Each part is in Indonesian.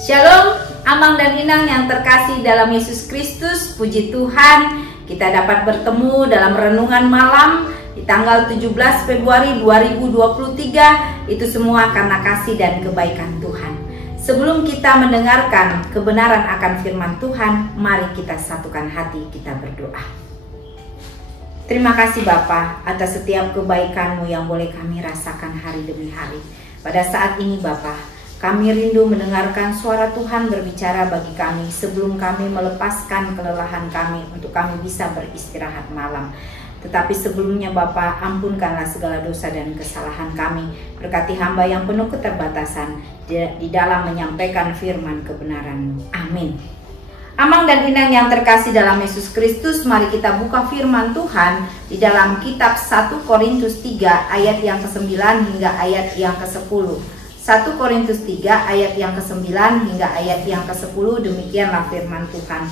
Shalom, Amang dan Inang yang terkasih dalam Yesus Kristus. Puji Tuhan, kita dapat bertemu dalam renungan malam di tanggal 17 Februari 2023. Itu semua karena kasih dan kebaikan Tuhan. Sebelum kita mendengarkan kebenaran akan firman Tuhan, mari kita satukan hati, kita berdoa. Terima kasih Bapa atas setiap kebaikan-Mu yang boleh kami rasakan hari demi hari. Pada saat ini Bapa, kami rindu mendengarkan suara Tuhan berbicara bagi kami sebelum kami melepaskan kelelahan kami untuk kami bisa beristirahat malam. Tetapi sebelumnya Bapa, ampunkanlah segala dosa dan kesalahan kami. Berkati hamba yang penuh keterbatasan di dalam menyampaikan firman kebenaran-Mu. Amin. Amang dan Inang yang terkasih dalam Yesus Kristus, mari kita buka firman Tuhan di dalam kitab 1 Korintus 3 ayat yang ke-9 hingga ayat yang ke-10. 1 Korintus 3 ayat yang ke-9 hingga ayat yang ke-10, demikianlah firman Tuhan.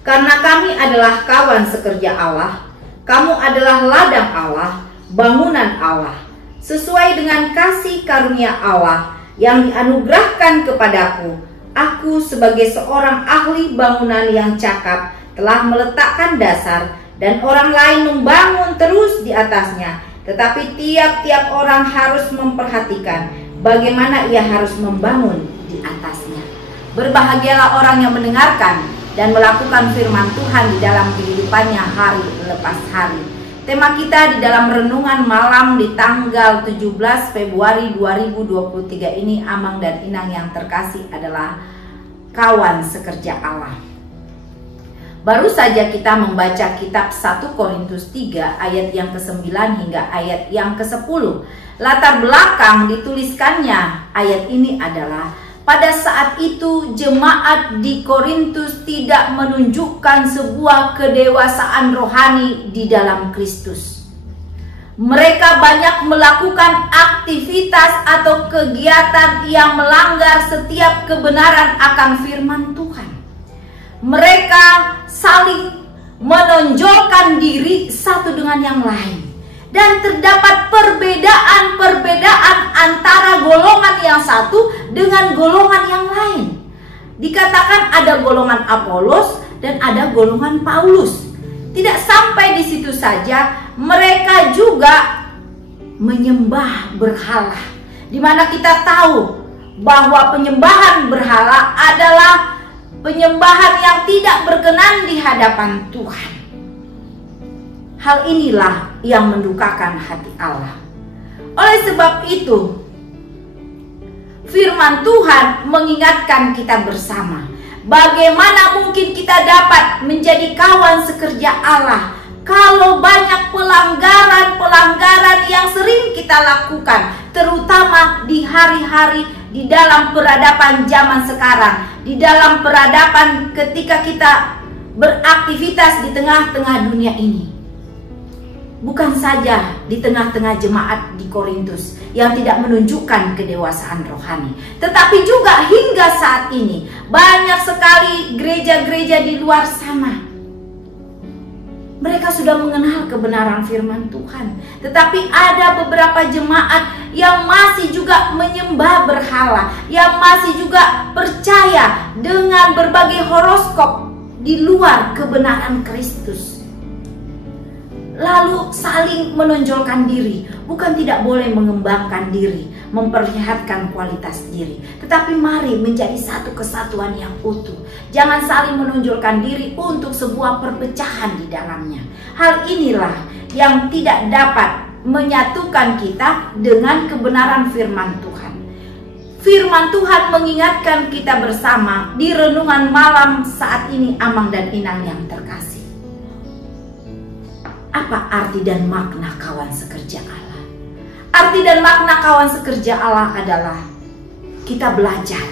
Karena kami adalah kawan sekerja Allah, kamu adalah ladang Allah, bangunan Allah, sesuai dengan kasih karunia Allah yang dianugerahkan kepadaku. Aku sebagai seorang ahli bangunan yang cakap telah meletakkan dasar, dan orang lain membangun terus di atasnya. Tetapi tiap-tiap orang harus memperhatikan bagaimana ia harus membangun di atasnya. Berbahagialah orang yang mendengarkan dan melakukan firman Tuhan di dalam kehidupannya hari lepas hari. Tema kita di dalam renungan malam di tanggal 17 Februari 2023 ini, Amang dan Inang yang terkasih, adalah kawan sekerja Allah. Baru saja kita membaca kitab 1 Korintus 3 ayat yang ke-9 hingga ayat yang ke-10. Latar belakang dituliskannya ayat ini adalah pada saat itu jemaat di Korintus tidak menunjukkan sebuah kedewasaan rohani di dalam Kristus. Mereka banyak melakukan aktivitas atau kegiatan yang melanggar setiap kebenaran akan firman Tuhan. Mereka saling menonjolkan diri satu dengan yang lain, dan terdapat perbedaan antara golongan yang satu dengan golongan yang lain. Dikatakan ada golongan Apolos dan ada golongan Paulus. Tidak sampai di situ saja, mereka juga menyembah berhala, di mana kita tahu bahwa penyembahan berhala adalah penyembahan yang tidak berkenan di hadapan Tuhan. Hal inilah yang mendukakan hati Allah. Oleh sebab itu, firman Tuhan mengingatkan kita bersama, bagaimana mungkin kita dapat menjadi kawan sekerja Allah kalau banyak pelanggaran yang sering kita lakukan, terutama di hari-hari di dalam peradaban zaman sekarang, di dalam peradaban ketika kita beraktivitas di tengah-tengah dunia ini. Bukan saja di tengah-tengah jemaat di Korintus yang tidak menunjukkan kedewasaan rohani, tetapi juga hingga saat ini banyak sekali gereja-gereja di luar sana. Mereka sudah mengenal kebenaran firman Tuhan, tetapi ada beberapa jemaat yang masih juga menyembah berhala, yang masih juga percaya dengan berbagai horoskop di luar kebenaran Kristus. Lalu saling menonjolkan diri. Bukan tidak boleh mengembangkan diri, memperlihatkan kualitas diri, tetapi mari menjadi satu kesatuan yang utuh. Jangan saling menonjolkan diri untuk sebuah perpecahan di dalamnya. Hal inilah yang tidak dapat menyatukan kita dengan kebenaran firman Tuhan. Firman Tuhan mengingatkan kita bersama di renungan malam saat ini, Amang dan Inang yang terkasih. Apa arti dan makna kawan sekerja Allah? Arti dan makna kawan sekerja Allah adalah kita belajar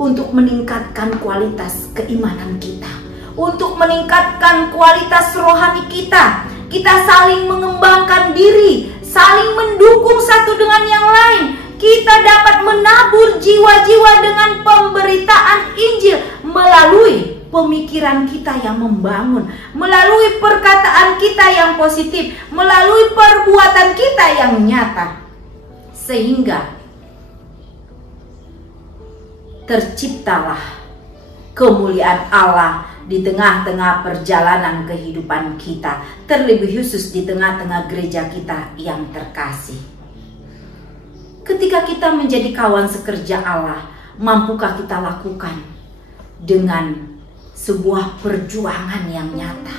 untuk meningkatkan kualitas keimanan kita, untuk meningkatkan kualitas rohani kita. Kita saling mengembangkan diri, saling mendukung satu dengan yang lain. Kita dapat menabur jiwa-jiwa dengan pemberitaan Injil melalui pemikiran kita yang membangun, melalui perkataan kita yang positif, melalui perbuatan kita yang nyata. Sehingga terciptalah kemuliaan Allah di tengah-tengah perjalanan kehidupan kita, terlebih khusus di tengah-tengah gereja kita yang terkasih. Ketika kita menjadi kawan sekerja Allah, mampukah kita lakukan dengan sebuah perjuangan yang nyata,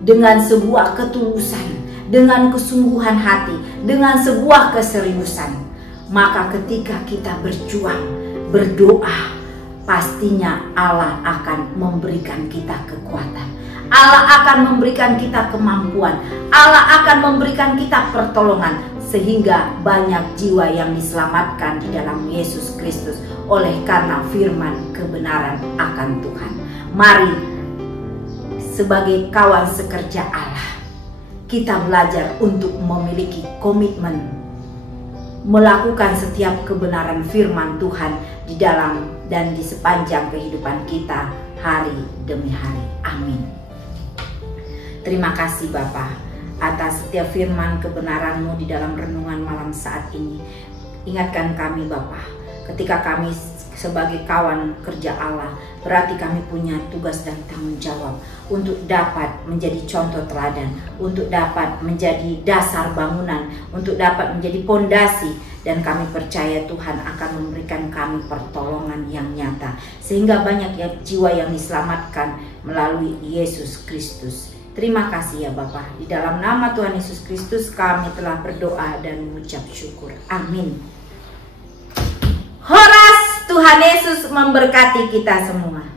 dengan sebuah ketulusan, dengan kesungguhan hati, dengan sebuah keseriusan? Maka ketika kita berjuang, berdoa, pastinya Allah akan memberikan kita kekuatan. Allah akan memberikan kita kemampuan. Allah akan memberikan kita pertolongan, sehingga banyak jiwa yang diselamatkan di dalam Yesus Kristus oleh karena firman kebenaran akan Tuhan. Mari sebagai kawan sekerja Allah, kita belajar untuk memiliki komitmen melakukan setiap kebenaran firman Tuhan di dalam dan di sepanjang kehidupan kita hari demi hari. Amin. Terima kasih Bapa atas setiap firman kebenaran-Mu di dalam renungan malam saat ini. Ingatkan kami Bapa, ketika kami sebagai kawan kerja Allah, berarti kami punya tugas dan tanggung jawab untuk dapat menjadi contoh teladan, untuk dapat menjadi dasar bangunan, untuk dapat menjadi pondasi, dan kami percaya Tuhan akan memberikan kami pertolongan yang nyata, sehingga banyak jiwa yang diselamatkan melalui Yesus Kristus. Terima kasih ya Bapa. Di dalam nama Tuhan Yesus Kristus kami telah berdoa dan mengucap syukur. Amin. Horas, Tuhan Yesus memberkati kita semua.